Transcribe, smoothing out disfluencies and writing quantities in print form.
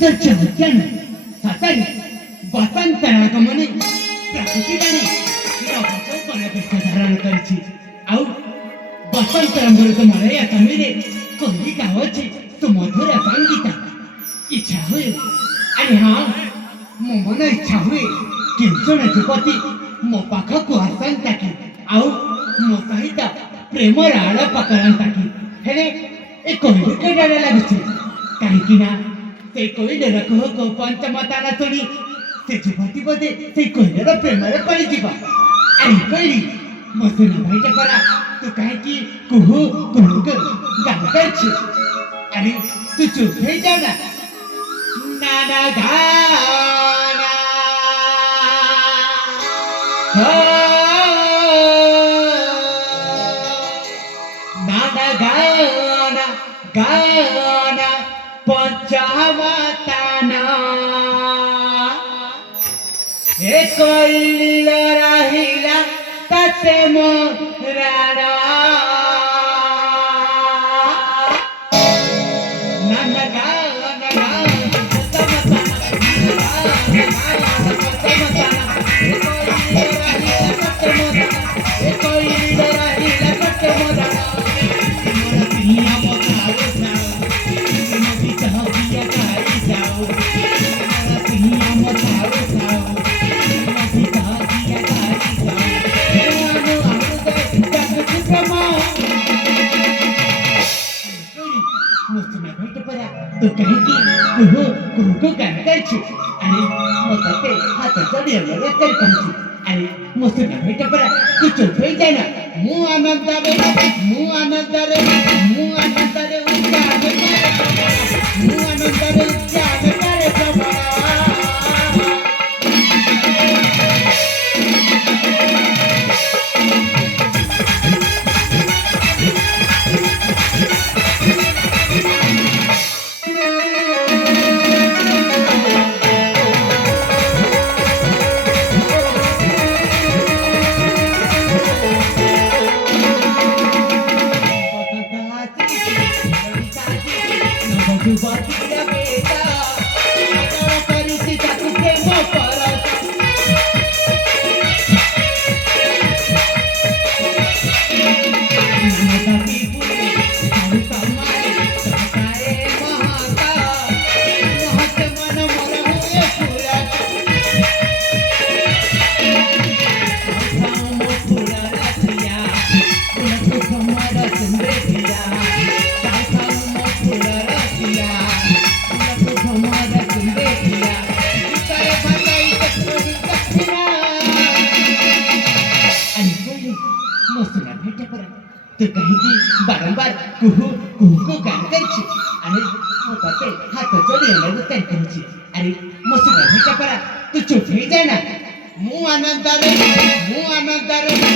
जन सातारी बसंतरागमने प्रकृति गाने लोकांच्या कोणापेक्षा धारण करची आऊ बसंतरामुळे तुम्हाला या तमिळे कोणी गावाची सुमधुर संगीता इच्छा होय आणि हा मन इच्छा हुए किंचन जुपति मो पाखकु आसन ताकि आउ मो सहित प्रेम राळ पकड़न ताकि हेले ए कोइल के डाले लागुछि काहेकि ना से कोइल रखो को पंचमताना सुनी से जुपति बदे से कोइल र प्रेम रे पड़ी जीवा आई कोइली मसे ना भाई परा तू काहेकि कुहु कुहु के गाकर छ अरे तू चुप हे जा ना नाना गाना नाना गाना गाना पंचमताना हे कोइल राहिला तते मोराना नाना गाना तो कहेगी कुहू कुहू को गाना छु अरे मोते हाथ जोड़ी लगे कर कहछि अरे मोसे ना भेट परा तू चुप हो जाए ना मु आनंद रे मु आनंद रे मु आनंद रे उच्चार करे मु आनंद रे उच्चार करे प्रभा तो कहेगी बारंबार कुहू कुहू को गाना करछि अरे मोते हाथ जोड़ी लगे कर कहछि अरे मोसे ना भेट परा तू चुप हो जाए ना मु आनंद रे